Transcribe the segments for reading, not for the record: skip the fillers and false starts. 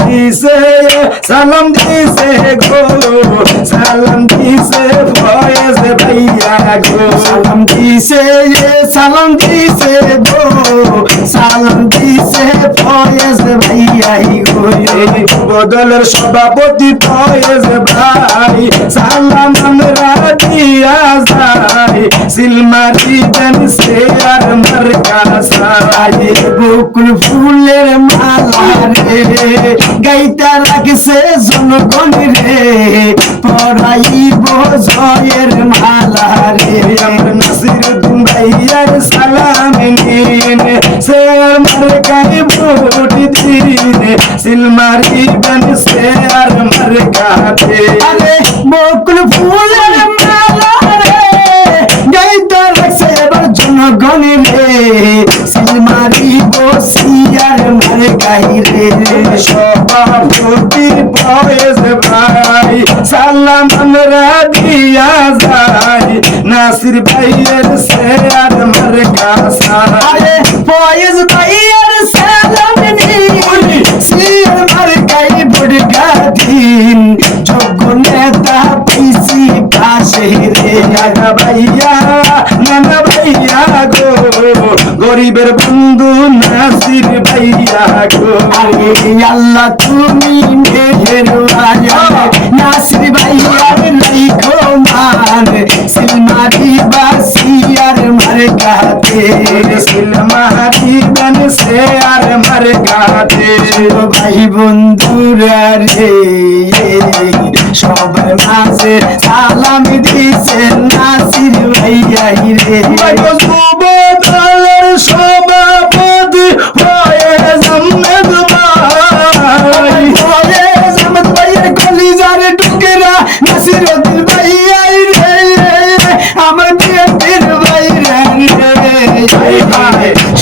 দিছে সালাম দিছে গো সালাম দিছে ফয়েজ ভাইয়া গো সালাম দিছে গো সালাম দিছে ফয়েজ ভাইয়া গো বদলের সভাপতি ফয়েজ ভাই সালাম আমরা দিয়া যাই সিলমারি দেন সে আর মার্কা সাই বকুল ফুলের মালা রে গাইতা রাখছে জনগণ রে পরাইব জয়ের মালা রে আমরা নাসিরউদ্দিন ভাইয়ার সালাম নিন সে আর মার্কায় ভোট দিন সিলমারি দেন সে আর মার্কাতে আরে বকুল ফুলের মালা রে গাইতা রাখছে এবার জনগণ রে সিলমারি বসিয়ার মার্কাই রে সভাপতি ফয়েজ ভাই সালাম আমরা দিয়া যাই নাসির ভাইয়ের সে আর মার্কা সাই ফয়েজ ভাইয়ের সালাম নিন সিয়ার মার্কাই বুড়গা দিন যোগ্য নেতা পিসি পাশে রে নানা ভাইয়া গো গরিবের বন্ধু নাসির ভাইয়া গো আরে আল্লাহ তুমি মেহেরবান নাসির ভাইয়ার লাইখো মান সিলমারি বাসিয়ার মার্কাতে সিলমারি বান সে আর মার্কাতে ভাই বন্ধুরা রে সবার মাঝে সালাম দিছে নাসির ভাইয়া রে যুবদলের সভাপতি ফয়েজ আহমেদ ভাই ফয়েজ আহমেদ ভাইয়ের কলিজার টুকরা নাসিরউদ্দিন ভাইয়া রে আমার বিএনপির ভাই রে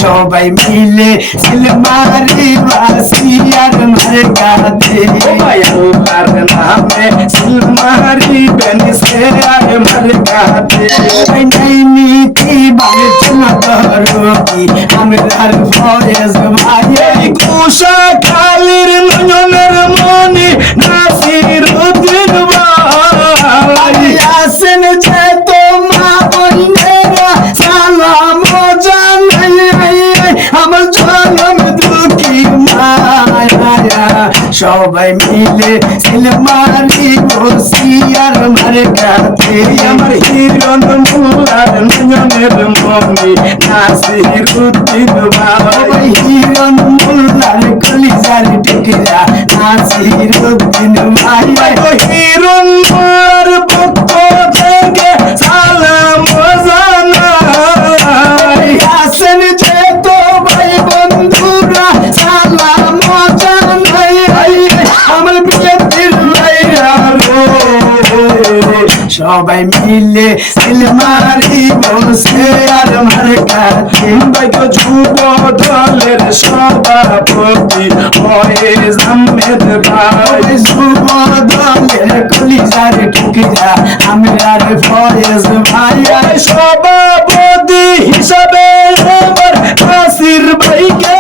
সবাই মিলে সিলমারি বাসিয়ার মার্কাতে আল্লাহর নামে সিলমারি বেন সে আর মার্কাতে নাই নীতি বালচনা করো কি আমরার ফয়েজ ভাই কুশা খালির নয়নের মনি নাসিরউদ্দিন ভাই আসেন যে তোমা বন্ধেরা সালাম জানাই আমার জনম দুঃখী মায়া সবাই মিলে সিলমারি বসিয়ার মার্কাতে আমার হিরণ মুলার নয়নের মনি নাসিরউদ্দিন ভাই হিরণ মুলার কলিজার টুকরা নাসিরউদ্দিন ভাই হিরণ মুলার পক্ষ থেকে সালাম জানাই আসেন যে তো ভাই বন্ধুরা সালাম জানাই আমার বিএনপির ভাইরা সবাই মিলে সিলমারি বসে আর মার্কাতে যুব দলের সভাপতি ফয়েজ আহমেদ ভাই যুব দলের কলিজার টুকরা আমরার ফয়েজ ভাই সভাপতি হিসাবে আমার নাসির ভাইকে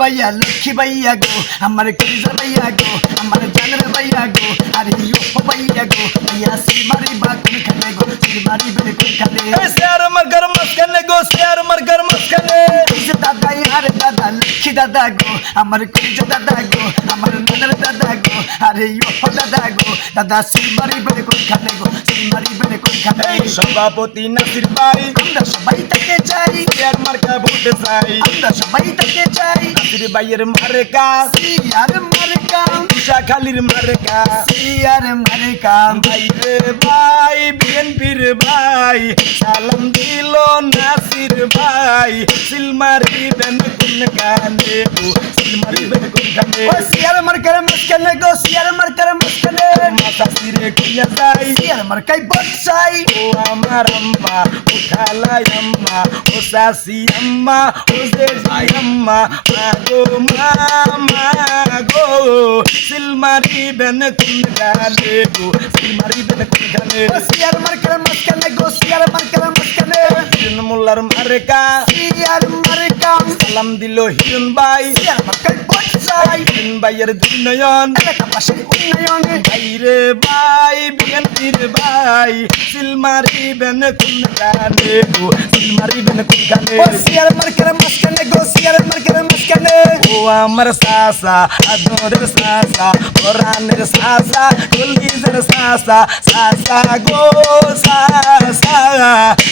ভাইয়া লক্ষ্মী ভাইয়া গো আমার কলিজার ভাইয়া গো আমার জানের ভাইয়া গো আরে ইয়ো ভাইয়া গো ইয়া সিলমারি বা কোন খানে গো সিলমারি বেরে কোন খানে শেয়ার আমার ঘর মস্কানে গো শেয়ার আমার ঘর মস্কানে ইসে দাদা আরে দাদা লক্ষ্মী দাদা গো আমার কলিজার দাদা গো আমার জানের দাদা গো আরে ইয়ো দাদা গো দাদা সিলমারি বেরে কোন খানে গো সিলমারি বেরে কোন খানে সভাপতি নাসির ভাই আমরা সবাই তাকে চাই শেয়ার মার্কা ভোট চাই আমরা সবাই তাকে চাই নাসির ভাইয়ের মার্কা সিয়ার মার্কা উষা খালির মার্কা সিয়ার মার্কা ভাই রে ভাই বিএনপির ভাই সালাম দিল নাসির ভাই সিলমারি বেন কোন কানে গো সিলমারি বেন কোন কানে ও সিয়ার মার্কার মস্কানে গো সিয়ার মার্কার মস্কানে মাথা সিরে কইয়া যাই সিয়ার মার্কাই বসাই ও আমার আম্মা ও খালাই আম্মা ও সাসি আম্মা ও জেজি আম্মা গো মামা গো সিলমারি বেন কোন গানে গো সিলমারি বেন কোন গানে সিয়ার মার্কার মাঝখানে গো সিয়ার মার্কার মাঝখানে মোল্লার মার্কা সিয়ার মার্কা সালাম দিল হিরণ ভাই সিয়ার মার্কার ভোট চাই হিরণ ভাইয়ের দুই নয়ন এলাকাবাসীর উন্নয়নে ভাইরে ভাই বিএনপির ভাই সিলমারি বেন কোন গানে গো সিলমারি বেন কোন গানে সিয়ার মার্কার মাঝখানে গো সিয়ার মার্কার মাঝখানে ও আমার সাসা আদরের সাসা ওরানের সাসা কলিজের সাসা সাসা গো সাসা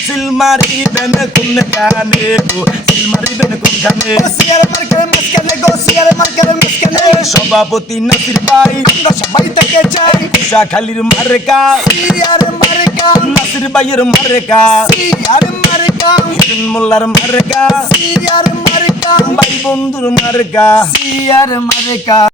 সিলমারি বেন কোন গানে গো সিলমারি বেন কোন গানে সিয়ার মার্কার মাঝখানে গো সিয়ার মার্কার মাঝখানে সভাপতি নাসির ভাই আমরা সবাই থেকে যাই কুশাখালীর মার্কা সিয়ার মার্কা নাসির ভাইয়ের মার্কা সিয়ার মার্কা হিরণ মোল্লার মার্কা সিয়ার মার্কা ভাই বন্ধুর মার্কা সিয়ার মার্কা